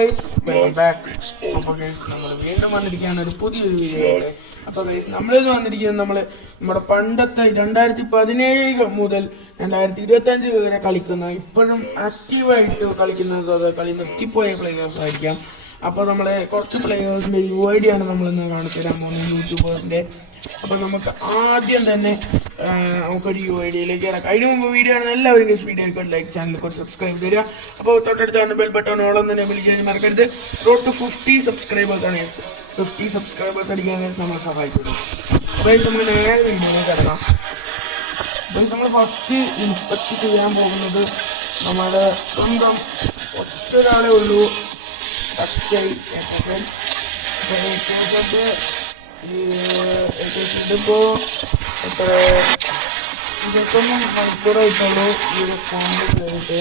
Welcome back. അപ്പോൾ നമ്മൾ വീണ്ടും വന്നിരിക്കുകയാണ് ഒരു പുതിയൊരു വീഡിയോയില്. അപ്പോൾ നമ്മളിന്ന് വന്നിരിക്കുന്നത് നമ്മുടെ പണ്ടത്തെ 2017 മുതൽ 2025 വരെ കളിക്കുന്ന ഇപ്പോഴും ആക്റ്റീവായിട്ട് കളിക്കുന്നത് കളി നിർത്തിപ്പോയ പ്ലേയേഴ്സ് ആയിരിക്കാം. അപ്പോൾ നമ്മളെ കുറച്ച് പ്ലേയേഴ്സിൻ്റെ UID ആണ് നമ്മളിന്ന് കാണിച്ചു തരാൻ പോകുന്നത്, യൂട്യൂബേഴ്സിൻ്റെ. അപ്പോൾ നമുക്ക് ആദ്യം തന്നെ നമുക്കൊരു UIDയിലേക്ക് കിടക്കാം. അതിന് മുമ്പ് വീഡിയോ ആണ് എല്ലാവരും വീഡിയോ ലൈക്ക് ചാനൽ കുറച്ച് സബ്സ്ക്രൈബ് ചെയ്യുക. അപ്പോൾ തൊട്ടടുത്താണ് ബെൽ ബട്ടൺ ഓളം തന്നെ വിളിക്കാൻ മറക്കരുത്. റോഡ് ടു 50 സബ്സ്ക്രൈബേഴ്സ് ആണ്. 50 സബ്സ്ക്രൈബേഴ്സ് അടിക്കാൻ നമ്മളെ സഹായിക്കുന്നു. അപ്പോൾ നമ്മൾ നേരെ വീഡിയോയിലേക്ക് കിടക്കാം. അപ്പോൾ നമ്മൾ ഫസ്റ്റ് ഇൻസ്പെക്ട് ചെയ്യാൻ പോകുന്നത് നമ്മുടെ സ്വന്തം ഒറ്റൊരാളേ ഉള്ളൂ, അക്ഷയ്. ഇപ്പോൾ എത്ര 21 മണിക്കൂറായിട്ടുള്ളൂ ഈ ഒരു ഫോണിൽ കയറിയിട്ട്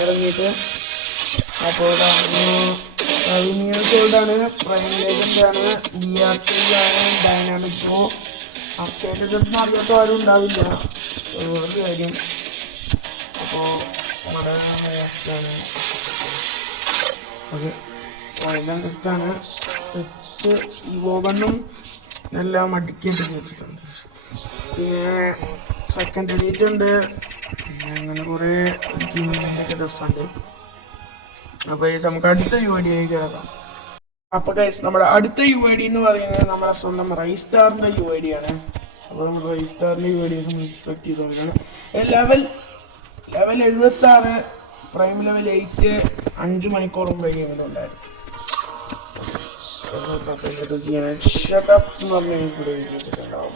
ഇറങ്ങിയിട്ട്. അപ്പോൾ 7 years old ആണ്, പ്രൈം ലേജൻ്റാണ്, BRC ആണ്, ഡൈനാമിക് പ്രോ. അക്ഷയുടെ ചെറുപ്പം അറിയാത്ത ആരും ഉണ്ടാവില്ല, വേറൊരു കാര്യം. അപ്പോൾ നമ്മുടെ ഓക്കെ എല്ലാം സെറ്റാണ്. സെറ്റ് ഇവോഗണ്ണും എല്ലാം അടിക്കേണ്ടി വെച്ചിട്ടുണ്ട്. പിന്നെ സെക്കൻഡ് എഡിറ്റ് ഉണ്ട്, പിന്നെ അങ്ങനെ കുറേ ഗെയിമിൻ്റെ ഡ്രസ്സുണ്ട്. അപ്പോൾ നമുക്ക് അടുത്ത UIDയിലേക്ക് കിടക്കാം. അപ്പോൾ നമ്മുടെ അടുത്ത UID എന്ന് പറയുന്നത് നമ്മുടെ സ്വന്തം റൈസ്റ്റാറിൻ്റെ UID ആണ്. അപ്പോൾ നമ്മൾ റൈസ്റ്റാറിൻ്റെ UID എക്സ്പെക്ട് ചെയ്തുകൊണ്ടാണ്. ലെവൽ 76, പ്രൈം ലെവൽ 8, 5 മണിക്കൂർ മുമ്പ് ഗെയിമിലുണ്ടായിരുന്നു. ഷട്ടപ്പ് എന്ന് പറഞ്ഞ ഇവിടെ എഴുതിയിട്ടുണ്ടാവും.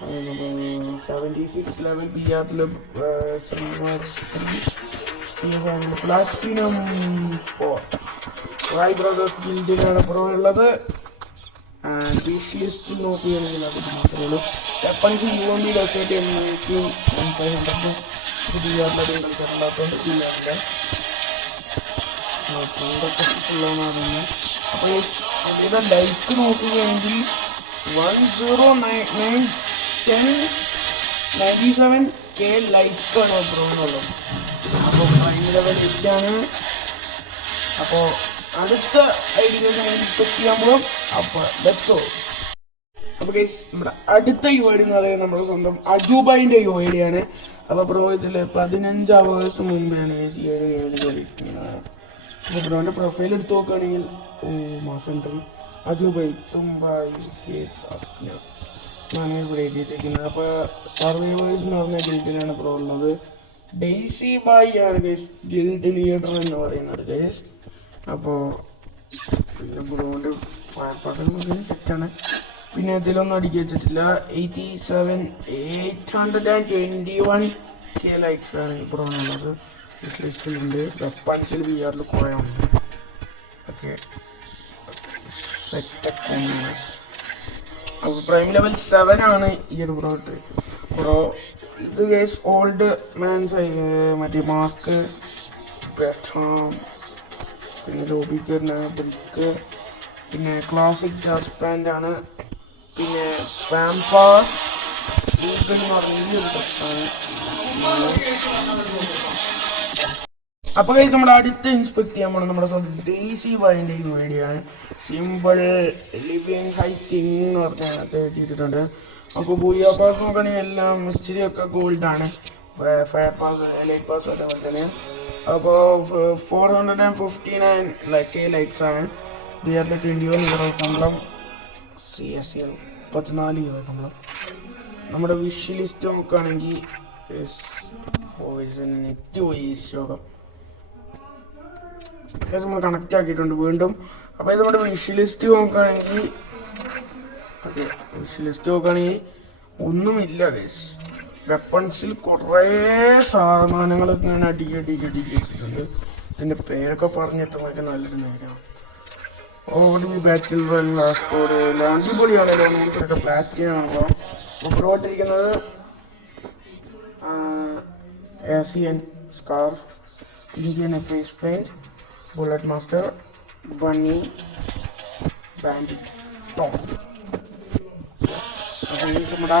76 ലെവൽ പ്ലാറ്റിനം 4 റൈ ബ്രദേഴ്സ് ഗിൽഡിലാണ് പ്രോ ഉള്ളത്. വിഷ് ലിസ്റ്റ് നോക്കുകയാണെങ്കിൽ അത് മാത്രമേ ഉള്ളൂ. വെപ്പൺസ് UMB ഡെസേർട്ട് M18 500 ചെയ്യാറുള്ളത് കളിക്കാറുണ്ടാത്തതുകൊണ്ട് ചെയ്യാറില്ല. അപ്പോൾ അതിൻ്റെ ലൈക്ക് നോക്കുകയാണെങ്കിൽ 109,97K ലൈക്കാണ് ബ്രോന്നുള്ളത്. അപ്പോൾ പ്രൈം ലെവൽ 8 ആണ്. അപ്പോൾ അടുത്ത ഐഡിയകൾ എക്സ്പെക്ട് ചെയ്യാൻ പോകും. അപ്പോൾ ലെറ്റ്സ് ഗോ. അപ്പോൾ നമ്മുടെ അടുത്ത UID എന്ന് പറയുന്നത് നമ്മുടെ സ്വന്തം അജൂബൈൻ്റെ UID ആണ്. അപ്പോൾ ബ്രോ ഇതിൽ 15 hours മുമ്പാണ് ഈ ഒരു ഗെയിമിൽ കളിക്കുന്നത്. അപ്പോൾ ബ്രോൻ്റെ പ്രൊഫൈൽ എടുത്ത് നോക്കുകയാണെങ്കിൽ മാസം എൻട്രി അജൂബൈ തുമ്പായി ഞാൻ ഇവിടെ എഴുതിയിരിക്കുന്നത്. അപ്പോൾ സർവൈവേഴ്സ് എന്ന് പറഞ്ഞ ഗിൽഡിലാണ് ബ്രോ ഉള്ളത്. ഡെയ്സി ബായി ആണ് ഗിൽഡ് ലീഡർ എന്ന് പറയുന്നത് ഗൈസ്. അപ്പോൾ പിന്നെ ബ്രോൻ്റെ സെറ്റാണ്. പിന്നെ ഇതിലൊന്നും അടുക്കി വെച്ചിട്ടില്ല. 821K ലൈക്സ് ആണ് ബ്രോണുള്ളത്. വിഷ് ലിസ്റ്റിലുണ്ട്. വെപ്പൺസിൽ BRൽ കുറേ ഉണ്ട്. ഓക്കെ സെറ്റൊക്കെ. അപ്പോൾ പ്രൈം ലെവൽ 7 ആണ് ഈ ഒരു ബ്രോ. ഇത് കേസ് ഓൾഡ് മാൻസ് മറ്റേ മാസ്ക്, ബെസ്റ്റ് ഹാം, പിന്നെ ലോബിക്കറിന് ബ്രിക്ക്, പിന്നെ ക്ലാസിക് ജാസ് പാൻ്റ് ആണ്. പിന്നെ വാംപാർ ലീഗൽ എന്ന് പറഞ്ഞ ഈ ഒരു പ്രശ്നമാണ്. അപ്പോൾ നമ്മുടെ അടുത്ത ഇൻസ്പെക്ട് ചെയ്യാൻ പോകണം നമ്മുടെ സ്വന്തം ഡെയ്സി ബായിൻ്റെ UID ആണ്. സിമ്പിൾ ലിവിങ് ഹൈറ്റിംഗ് എന്ന് പറഞ്ഞാൽ എഴുതിയിട്ടുണ്ട്. അപ്പോൾ ബൂയാ പാസ് നോക്കുകയാണെങ്കിൽ എല്ലാം ഇച്ചിരിയൊക്കെ ഗോൾഡാണ്. ഫയർ പാസ്, ലൈറ്റ് പാസ് അതേപോലെ തന്നെ. അപ്പോൾ 459K ലൈക്സ് ആണ്. BRൽ 21 ഹീറോ ശമ്പളം, CSL 14 ഹീറോ ശമ്പളം. നമ്മുടെ വിഷ് ലിസ്റ്റ് നോക്കുകയാണെങ്കിൽ നെറ്റ് പോയി ശോകം നമ്മൾ കണക്റ്റ് ആക്കിയിട്ടുണ്ട് വീണ്ടും. അപ്പോൾ ഇത് നമ്മുടെ വിഷ് ലിസ്റ്റ് നോക്കുകയാണെങ്കിൽ ഒന്നുമില്ല ഗൈസ്. വെപ്പൺസിൽ കുറേ സാധനങ്ങളൊക്കെ ഇങ്ങനെ അടിക്കി വെച്ചിട്ടുണ്ട്. ഇതിൻ്റെ പേരൊക്കെ പറഞ്ഞെത്തുമ്പോഴൊക്കെ നല്ലൊരു നേരമാണ്. ഓടി ബാറ്റിൽ സ്കോഡ് എല്ലാം അടിപൊളിയാണല്ലോ. നമുക്കൊക്കെ പ്ലാറ്റിനം ആണല്ലോ. മുമ്പോട്ടിരിക്കുന്നത് ASEAN scarf, Indian face paint, bullet master, bunny, bandit, top. നമ്മുടെ